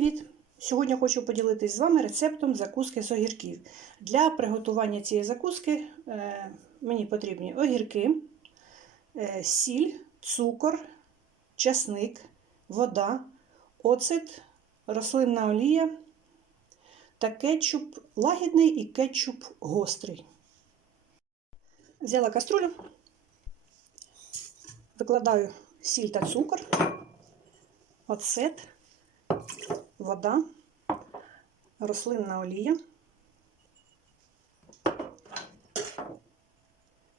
Привіт! Сьогодні хочу поділитись з вами рецептом закуски з огірків. Для приготування цієї закуски е, мені потрібні огірки, е, сіль, цукор, часник, вода, оцет, рослинна олія та кетчуп лагідний і кетчуп гострий. Взяла каструлю, викладаю сіль та цукор, оцет вода, рослинна олія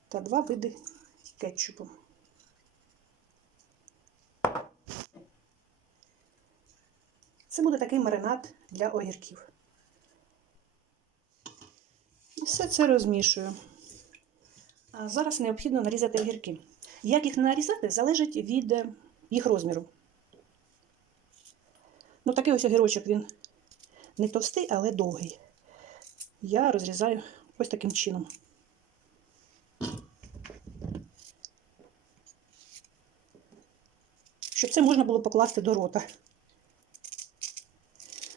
та два види кетчупу. Це буде такий маринад для огірків. Все це розмішую. А зараз необхідно нарізати огірки. Як їх нарізати, залежить від е, їх розміру. Ну, такий ось огірочок, він не товстий, але довгий. Я розрізаю ось таким чином. Щоб це можна було покласти до рота.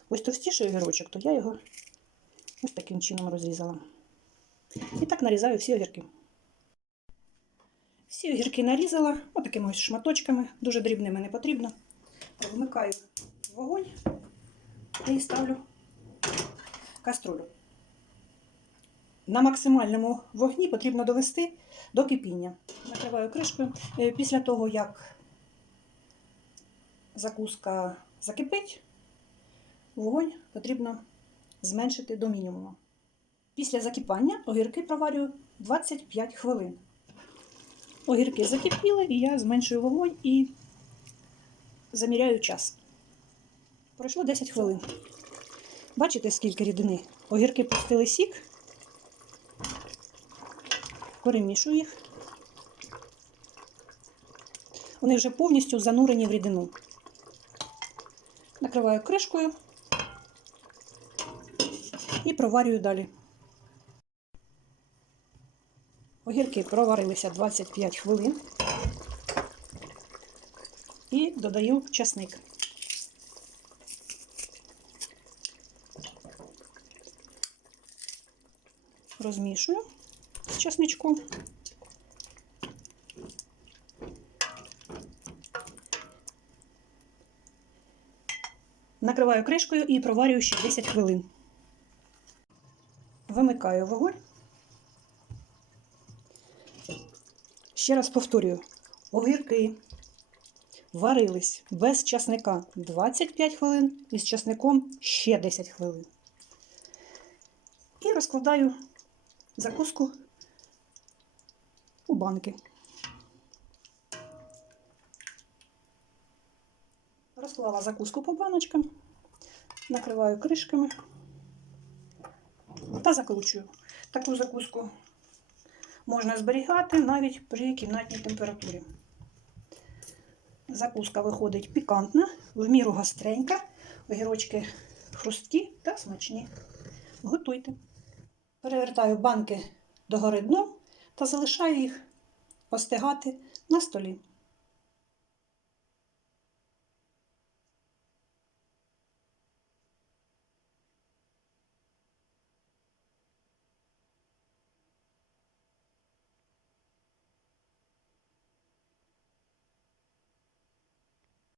Ось товстіший огірочок, то я його ось таким чином розрізала. І так нарізаю всі огірки. Всі огірки нарізала, отакими ось шматочками, дуже дрібними не потрібно. Вмикаю вогонь і ставлю каструлю. На максимальному вогні потрібно довести до кипіння. Накриваю кришкою. Е, після того, як закуска закипить, вогонь потрібно зменшити до мінімуму. Після закипання огірки проварюю 25 хвилин. Огірки закипіли, і я зменшую вогонь і заміряю час. Пройшло 10 хвилин. Бачите, скільки рідини? Огірки пустили сік, перемішую їх. Вони вже повністю занурені в рідину. Накриваю кришкою і проварюю далі. Огірки проварилися 25 хвилин і додаю часник. розмішую з часничком. Накриваю кришкою і проварюю ще 10 хвилин. Вимикаю вогонь. Ще раз повторюю: огірки варились без часника 25 хвилин і з часником ще 10 хвилин. І розкладаю закуску у банки. Розклала закуску по баночкам, накриваю кришками та закручую. Таку закуску можна зберігати навіть при кімнатній температурі. Закуска виходить пікантна, в міру гостренька, огірочки хрусткі та смачні. Готуйте перевертаю банки до гори дном та залишаю їх остигати на столі.